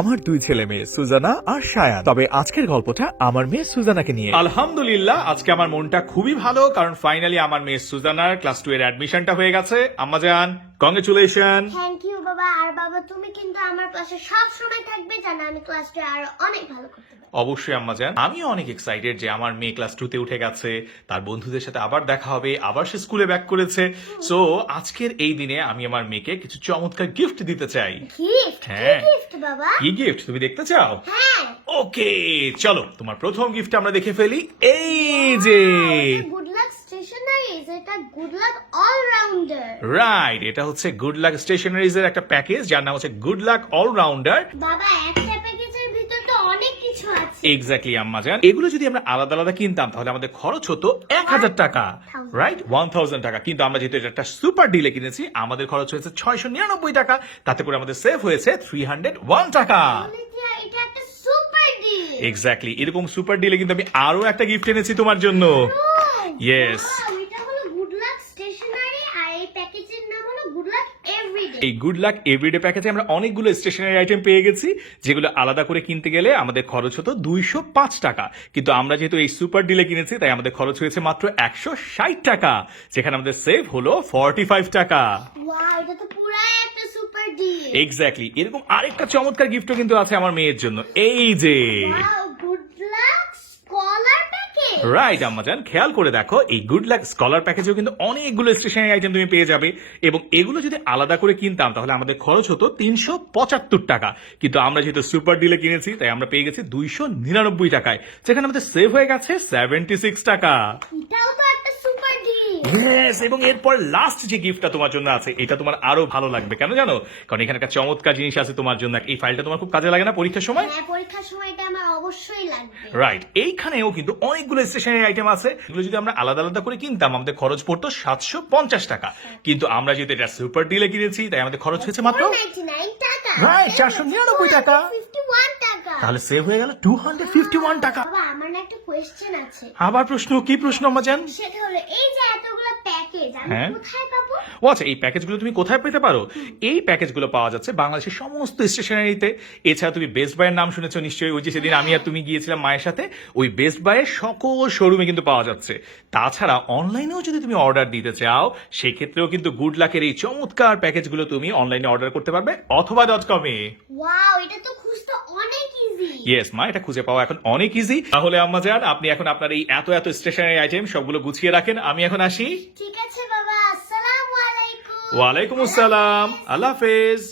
আমার দুই ছেলে মেয়ে সুজানা আর সায়ান। তবে আজকের গল্পটা আমার মেয়ে সুজানাকে নিয়ে। আলহামদুলিল্লাহ আজকে আমার মনটা খুবই ভালো, কারণ ফাইনালি আমার মেয়ে সুজানার ক্লাস 2 এর অ্যাডমিশনটা হয়ে গেছে। আম্মাজান কংগ্রেচুলেশন। থ্যাংক ইউ বাবা। আর বাবা তুমি কিন্তু আমার পাশে সব সময় থাকবে, জানো আমি ক্লাস 2 আরো অনেক ভালো করতে পারবো। অবশ্যই আম্মাজান, আমিও অনেক এক্সাইটেড যে আমার মেয়ে ক্লাস 2 তে উঠে গেছে, তার বন্ধুদের সাথে আবার দেখা হবে, আবার সে স্কুলে ব্যাক করেছে। সো আজকের এই দিনে আমি আমার মেয়েকে কিছু চমৎকার গিফট দিতে চাই। গিফট? হ্যাঁ। কি গিফট বাবা? কি গিফট তুমি দেখতে চাও? হ্যাঁ। ওকে চলো তোমার প্রথম গিফট আমরা দেখে ফেলি। এই যে গুড লাক স্টেশনারিজ, এটা গুড লাক অলরাউন্ডার। রাইট, এটা হচ্ছে গুড লাক স্টেশনারিজ এর একটা প্যাকেজ যার নাম হচ্ছে গুড লাক অলরাউন্ডার। বাবা একটা প্যাকেজের ভিতর তো অনেক কিছু আছে। এক্স্যাক্টলি আম্মাজান, এগুলো যদি আমরা আলাদা আলাদা কিনতাম তাহলে আমাদের খরচ হতো 1000 টাকা, রাইট 1000 টাকা। কিন্তু আমরা যেহেতু এটা একটা সুপার ডিলে কিনেছি, আমাদের খরচ হয়েছে 699 টাকা। তাতে করে আমাদের সেভ হয়েছে 301 টাকা। তাহলে কি এটা একটা সুপার ডিল? এক্স্যাক্টলি, এরকম সুপার ডিলে কিন্তু আমি আরো একটা গিফট এনেছি তোমার জন্য। Yes. এটা হলো গুড লাক স্টেশনারি আর এই প্যাকেজের নাম হলো গুড লাক এভরিডে। এই গুড লাক এভরিডে প্যাকেজে আমরা অনেকগুলো স্টেশনারি আইটেম পেয়ে গেছি, যেগুলো আলাদা করে কিনতে গেলে আমাদের খরচ হতো 205 টাকা। কিন্তু আমরা যেহেতু এই সুপার ডিলে কিনেছি, তাই আমাদের খরচ হয়েছে মাত্র 160 টাকা, যেখানে আমাদের সেভ হলো 45 টাকা। ওয়াও, এটা তো পুরাই একটা সুপার ডিল। এক্স্যাক্টলি, এরকম আরেকটা চমৎকার গিফটও কিন্তু আছে আমার মেয়ের জন্য। এই যে wow, good luck scholar package. Right আম্মাজান, খেয়াল করে দেখো এই গুড লাক স্কলার প্যাকেজেও কিন্তু অনেকগুলো স্টেশনারি আইটেম তুমি পেয়ে যাবে, এবং এগুলো যদি আলাদা করে কিনতাম তাহলে আমাদের খরচ হতো 375 টাকা। কিন্তু আমরা যেহেতু সুপার ডিলে কিনেছি, তাই আমরা পেয়ে গেছি 299 টাকায়, যেখানে আমাদের সেভ হয়ে গেছে 76 টাকা। এটাও তো একটা সুপার ডিল। ইয়েস, এবং এরপর লাস্ট যে গিফটটা তোমার জন্য আছে, এটা তোমার আরো ভালো লাগবে। কেন জানো? কারণ এখানে একটা চমৎকার জিনিস আছে তোমার জন্য। এই ফাইলটা তোমার খুব কাজে লাগে না পরীক্ষার সময়? হ্যাঁ, পরীক্ষার সময় এটা আমার অবশ্যই লাগবে। রাইট, এইখানেও কিন্তু অনেকগুলো স্টেশনারি আইটেম আছে। এগুলো যদি আমরা আলাদা আলাদা করে কিনতাম আমাদের খরচ পড়তো 750 টাকা। কিন্তু আমরা যেহেতু এটা সুপার ডিলে কিনেছি, তাই আমাদের খরচ হয়েছে মাত্র 499 টাকা। রাইট 499 টাকা। 51 টাকা। তাহলে সেভ হয়ে গেল 251 টাকা। বাবা আমার না একটা কোশ্চেন আছে। আবার প্রশ্ন? কি প্রশ্ন আম্মাজান? সেটা হলো এই যে এতগুলো প্যাকেজ আমি হ্যাঁ। কোথায় পাবো? ও আচ্ছা, এই প্যাকেজগুলো তুমি কোথায় পেতে পারো? এই প্যাকেজগুলো পাওয়া যাচ্ছে বাংলাদেশের সমস্ত স্টেশনারিতে। এছাড়া তুমি বেস্ট বাইয়ের নাম শুনেছো নিশ্চয়ই, ওই যে সেদিন আমি আর তুমি গিয়েছিলাম মায়ের সাথে, ওই বেস্ট বাইয়ের সকল শোরুমে কিন্তু পাওয়া যাচ্ছে। তাছাড়া অনলাইনেও যদি তুমি অর্ডার দিতে চাও, সেক্ষেত্রেও কিন্তু গুড লাকের এই চমৎকার প্যাকেজগুলো তুমি অনলাইনে অর্ডার করতে পারবে, অথবা .com-এ। ওয়াও, এটা তো খুঁজতে অনেক ইজি। ইয়েস মা, এটা খুঁজে পাওয়া এখন অনেক ইজি। তাহলে আম্মাজান, আপনি এখন আপনার এই এত এত স্টেশনারি আইটেম সবগুলো গুছিয়ে রাখেন, আমি এখন আসি। ঠিক আছে বাবা, আসসালামু আলাইকুম। ওয়ালাইকুম আসসালাম, আল্লাহ হাফেজ।